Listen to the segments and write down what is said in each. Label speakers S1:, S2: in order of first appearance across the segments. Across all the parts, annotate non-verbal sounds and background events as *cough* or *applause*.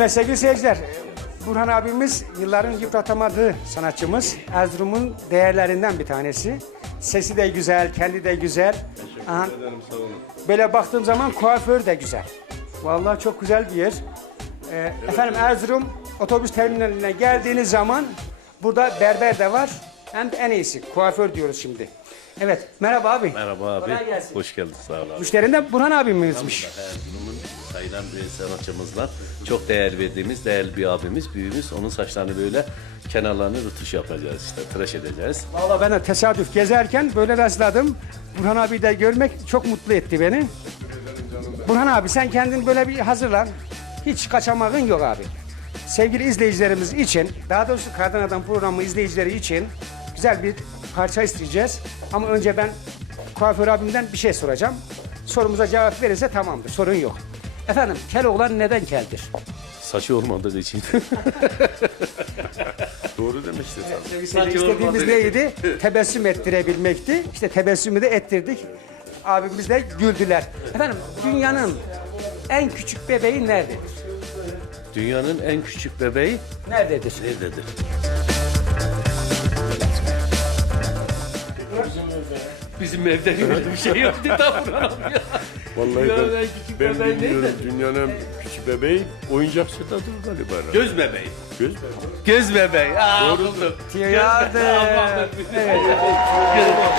S1: Evet sevgili seyirciler, Burhan abimiz yılların yıpratamadığı sanatçımız. Erzurum'un değerlerinden bir tanesi. Sesi de güzel, kendi de güzel. Aha. Böyle baktığım zaman kuaför de güzel. Vallahi çok güzel bir yer. Ee, efendim Erzurum otobüs terminaline geldiğiniz zaman burada berber de var. Hem de en iyisi kuaför diyoruz şimdi. Evet merhaba abi.
S2: Merhaba abi.
S1: Kolay gelsin.
S2: Hoş geldin sağ ol abi.
S1: Müşterin de Burhan abimizmiş.
S2: Erzurum'un sayılan bir sanatçımız var. Çok değer verdiğimiz değerli bir abimiz, büyüğümüz. Onun saçlarını böyle kenarlarını rıtış yapacağız işte, tıraş edeceğiz.
S1: Vallahi ben de tesadüf gezerken böyle rastladım. Burhan abi de görmek çok mutlu etti beni. Burhan abi sen kendini böyle bir hazırlan. Hiç kaçamağın yok abi. Sevgili izleyicilerimiz için, daha doğrusu Kadın Adam programı izleyicileri için güzel bir parça isteyeceğiz. Ama önce ben kuaför abimden bir şey soracağım. Sorumuza cevap verirse tamamdır, sorun yok. Efendim, Keloğlan neden keldir?
S2: Saçı olmadığı için. *laughs* Doğru demiştin sen.
S1: İstediğimiz neydi? Tebessüm ettirebilmekti. İşte tebessümü de ettirdik. Abimiz de güldüler. Efendim dünyanın en küçük bebeği nerededir?
S2: Dünyanın en küçük bebeği
S1: Nerededir?
S2: nerededir? Bizim evde öyle bir şey yok.
S3: Vallahi
S2: Dünyanın
S3: ben,
S2: en küçük
S3: ben
S2: bebeği
S3: bilmiyorum.
S2: neydi?
S3: Dünyanın en küçük bebeği oyuncak setadır galiba.
S2: Göz bebeği.
S3: Göz bebeği.
S2: Göz bebeği. Aa, buldum.
S1: Tiyadı.
S2: Evet.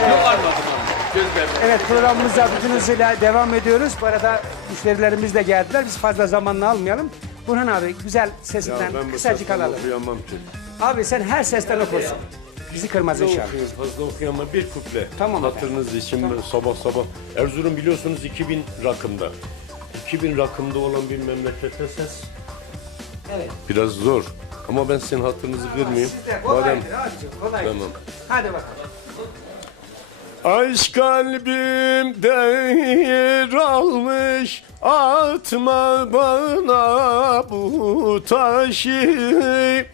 S2: Yok armadım abi. Göz bebeği.
S1: Evet programımıza bütün hızıyla devam ediyoruz. Bu arada müşterilerimiz de geldiler. Biz fazla zamanını almayalım. Burhan abi güzel
S3: Ya
S1: sesinden
S3: ben bu
S1: kısacık
S3: sesten
S1: alalım.
S3: okuyamam ki.
S1: Abi sen her sesten okursun. Bizi kırmaz inşallah.
S3: okuyayım, fazla okuyamam. Bir kuple.
S1: Tamam
S3: Hatırınız için ben sabah sabah. Erzurum biliyorsunuz 2000 rakımda. 2000 rakımda olan bir memlekette ses
S1: Evet.
S3: biraz zor. Ama ben sizin hatırınızı kırmayayım.
S1: Siz de
S3: Madem
S1: kolaydır abicim kolaydır.
S3: Tamam.
S1: Hadi bakalım.
S3: Aşk kalbimde almış Atma bana bu taşı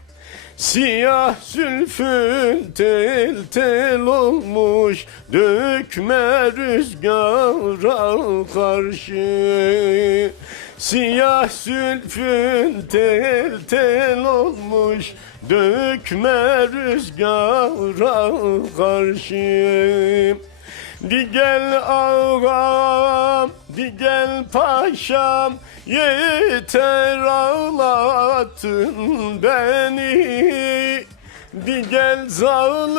S3: Siyah zülfün tel tel olmuş Dökme rüzgara karşı. Siyah zülfün tel tel olmuş Dökme rüzgara karşı. Di gel ağam, di gel paşam Yeter ağlattın beni. Di gel zalim,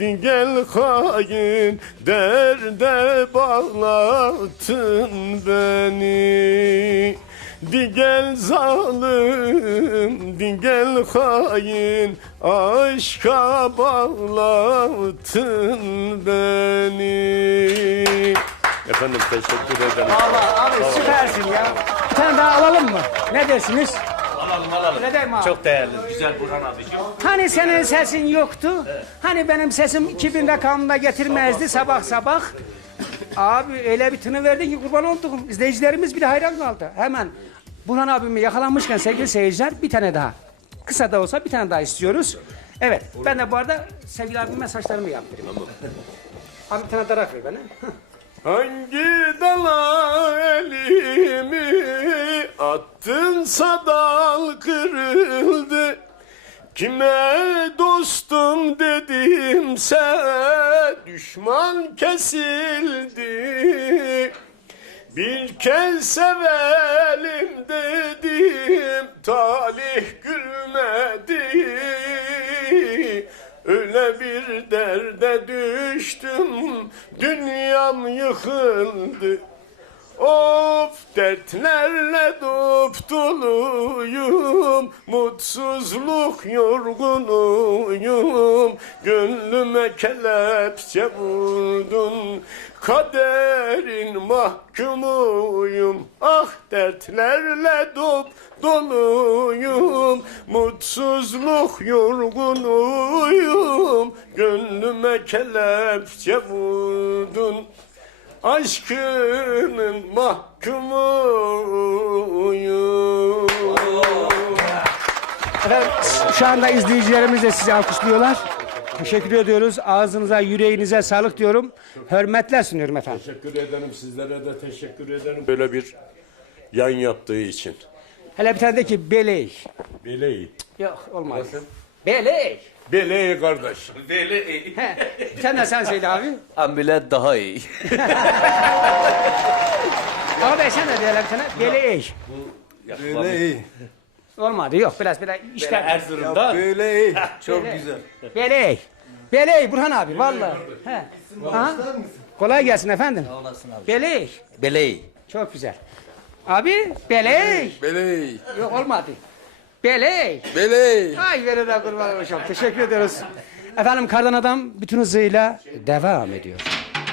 S3: di gel hain Derde bağlattın beni. Di gel zalim, di gel hain Aşka bağlattın beni Efendim teşekkür ederim.
S1: Allah abi süpersin ya. Bir tane daha alalım mı? Ne dersiniz?
S2: Alalım alalım.
S1: Ne derim abi?
S2: Çok değerli. Güzel Burhan abiciğim.
S1: Hani senin sesin yoktu? Hani benim sesim 2000 rakamında getirmezdi sabah sabah? Abi öyle bir tını verdin ki kurban oldum. İzleyicilerimiz bir de hayran kaldı. Hemen Burhan abimi yakalanmışken sevgili seyirciler bir tane daha. Kısa da olsa bir tane daha istiyoruz. Evet ben de bu arada sevgili abime saçlarımı yaptırayım. Abi bir tane taraf ver bana.
S3: Hangi dala elimi attınsa dal kırıldı. Kime dostum dedimse düşman kesildi. Bir kez sevelim dedim talih Öyle bir derde düştüm dünyam yıkıldı. Of dertlerle dop doluyum Mutsuzluk yorgunuyum. Gönlüme kelepçe vurdun Kaderin mahkumuyum Ah dertlerle dop doluyum Mutsuzluk yorgunuyum Gönlüme kelepçe vurdun Aşkının mahkumuyum.
S1: Efendim şu anda izleyicilerimiz de sizi alkışlıyorlar. Teşekkür ediyoruz. Ağzınıza, yüreğinize sağlık diyorum. Hürmetler sunuyorum efendim.
S3: Teşekkür ederim sizlere de teşekkür ederim. Böyle bir yan yaptığı için.
S1: Hele bir tane de ki beley.
S3: Beley.
S1: Yok olmaz. Beley.
S3: Beley kardeş.
S1: He. Sen de sen söyle abi.
S2: Ameliyat daha iyi.
S1: Abi sen de diyelim sana. Beley.
S4: Böyle iyi.
S1: Olmadı yok biraz biraz işte.
S2: Erzurum'dan.
S4: Böyle iyi. Çok
S1: Böyle.
S4: güzel.
S1: Beley. Beley Burhan abi vallahi. He. Ha? Kolay gelsin efendim.
S4: Olasın abi.
S1: Beley.
S4: Beley.
S1: Çok güzel. Abi beley.
S4: Beley.
S1: Yok olmadı. Beley.
S4: Beley.
S1: Ay verene kurban olacağım. Teşekkür ederiz. Efendim kardan adam bütün hızıyla devam ediyor.